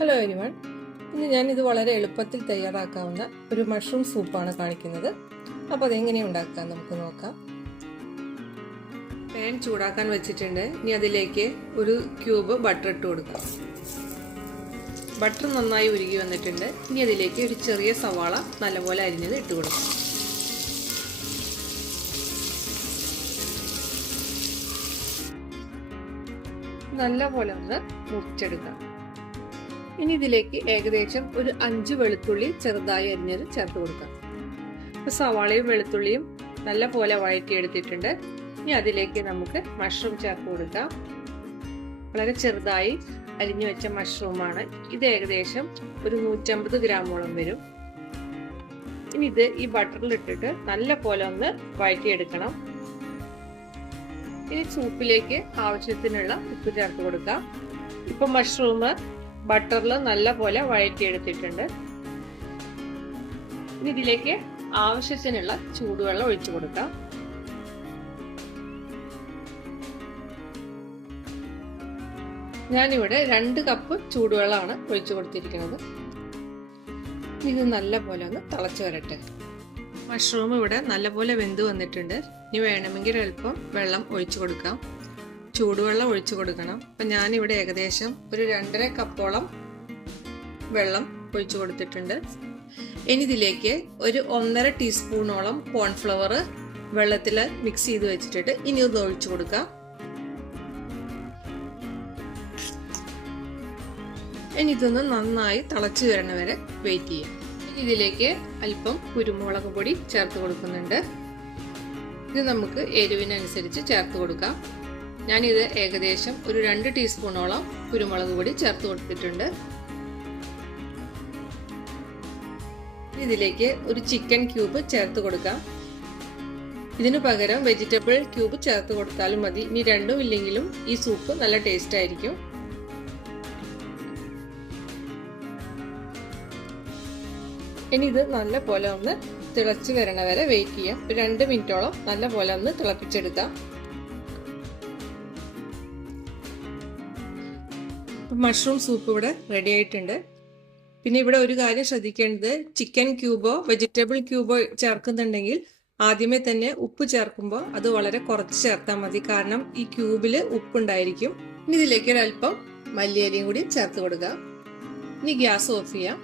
Hello everyone, ഇന്ന് ഞാനിത് വളരെ എളുപ്പത്തിൽ തയ്യാറാക്കാവുന്ന ഒരു മഷ്റൂം സൂപ്പാണ് കാണിക്കുന്നത്. അപ്പോൾ അതെങ്ങനെ ഉണ്ടാക്കാൻ നമുക്ക് നോക്കാം. പാൻ ചൂടാക്കാൻ വെച്ചിട്ടുണ്ട്. ഇനി അതിലേക്ക് ഒരു ക്യൂബ് ബട്ടർ ഇട്ട് കൊടുക്കാം. ബട്ടർ നന്നായി ഉരുകി വന്നിട്ടുണ്ട്. ഇനി അതിലേക്ക് ഒരു ചെറിയ സവാള നല്ലപോലെ അരിഞ്ഞത് ഇട്ട് കൊടുക്കാം. നല്ലപോലെ ഒന്ന് മുറിച്ചെടുക്കാം. ഇനി ഇതിലേക്ക് ഏകദേശം ഒരു 5 വെളുത്തുള്ളി ചെറുതായി അരിഞ്ഞത് ചേർത്ത് കൊടുക്കാം. ഇപ്പോൾ സവാളയും വെളുത്തുള്ളിയും നല്ല പോലെ വഴറ്റിയെടുത്തിട്ടുണ്ട്. ഇനി അതിലേക്ക് നമുക്ക് മഷ്റൂം ചേർത്ത് കൊടുക്കാം. വളരെ ചെറുതായി അരിഞ്ഞു വെച്ച മഷ്റൂമാണ് ഇത്. ഏകദേശം ഒരു 150 ഗ്രാമോളം വരും. ഇനി ഇത് ഈ ബട്ടറിലിട്ടിട്ട് നല്ല പോലെ ഒന്ന് വഴറ്റിയെടുക്കണം. ഇനി സൂപ്പിലേക്ക് ആവശ്യത്തിനുള്ള ഉപ്പ് ചേർത്ത് കൊടുക്കാം. ഇപ്പൊ മഷ്റൂം ബട്ടറിൽ നല്ല പോലെ വഴറ്റിയെടുത്തിട്ടുണ്ട്. ഇനി ഇതിലേക്ക് ആവശ്യത്തിനുള്ള ചൂടുവെള്ളം ഒഴിച്ചു കൊടുക്കാം. ഞാനിവിടെ 2 കപ്പ് ചൂടുവെള്ളമാണ് ഒഴിച്ചു കൊടുത്തിരിക്കുന്നത്. ഇത് നല്ല പോലെ ഒന്ന് തിളച്ചു വരട്ടെ. മഷ്റൂം ഇവിടെ നല്ലപോലെ വെന്ത് വന്നിട്ടുണ്ട്. ഇനി വേണമെങ്കിൽ അല്പം വെള്ളം ഒഴിച്ചു കൊടുക്കാം. ചൂടുവെള്ളം ഒഴിച്ചു കൊടുക്കണം. അപ്പം ഞാനിവിടെ ഏകദേശം ഒരു 2.5 കപ്പോളം വെള്ളം ഒഴിച്ചു കൊടുത്തിട്ടുണ്ട്. ഇനി ഇതിലേക്ക് ഒരു 1.5 ടീസ്പൂണോളം കോൺഫ്ലവർ വെള്ളത്തിൽ മിക്സ് ചെയ്ത് വെച്ചിട്ട് ഇനി ഇത് ഒഴിച്ചു കൊടുക്കാം. ഇനി ഇതൊന്ന് നന്നായി തിളച്ചു വരണ വരെ വെയിറ്റ് ചെയ്യാം. ഇതിലേക്ക് അല്പം കുരുമുളക് പൊടി ചേർത്ത് കൊടുക്കുന്നുണ്ട്. ഇത് നമുക്ക് എരിവിനനുസരിച്ച് ചേർത്ത് കൊടുക്കാം. ഞാനിത് ഏകദേശം ഒരു 2 ടീസ്പൂണോളം കുരുമുളക് പൊടി ചേർത്ത് കൊടുത്തിട്ടുണ്ട്. ഇതിലേക്ക് ഒരു ചിക്കൻ ക്യൂബ് ചേർത്ത് കൊടുക്കാം. ഇതിനു പകരം വെജിറ്റബിൾ ക്യൂബ് ചേർത്ത് കൊടുത്താലും മതി. ഇനി രണ്ടും ഇല്ലെങ്കിലും ഈ സൂപ്പ് നല്ല ടേസ്റ്റ് ആയിരിക്കും. ഇനി ഇത് നല്ല പോലെ ഒന്ന് തിളച്ച് വരണ വരെ വെയിറ്റ് ചെയ്യാം. ഒരു 2 മിനിറ്റോളം നല്ല പോലെ ഒന്ന് തിളപ്പിച്ചെടുക്കാം. മഷ്റൂം സൂപ്പ് ഇവിടെ റെഡി ആയിട്ടുണ്ട്. പിന്നെ ഇവിടെ ഒരു കാര്യം ശ്രദ്ധിക്കേണ്ടത്, ചിക്കൻ ക്യൂബോ വെജിറ്റബിൾ ക്യൂബോ ചേർക്കുന്നുണ്ടെങ്കിൽ ആദ്യമേ തന്നെ ഉപ്പ് ചേർക്കുമ്പോൾ അത് വളരെ കുറച്ച് ചേർത്താൽ മതി. കാരണം ഈ ക്യൂബിൽ ഉപ്പുണ്ടായിരിക്കും. ഇനി ഇതിലേക്ക് ഒരല്പം മല്ലിയിലയും കൂടി ചേർത്ത് കൊടുക്കാം. ഇനി ഗ്യാസ് ഓഫ് ചെയ്യാം.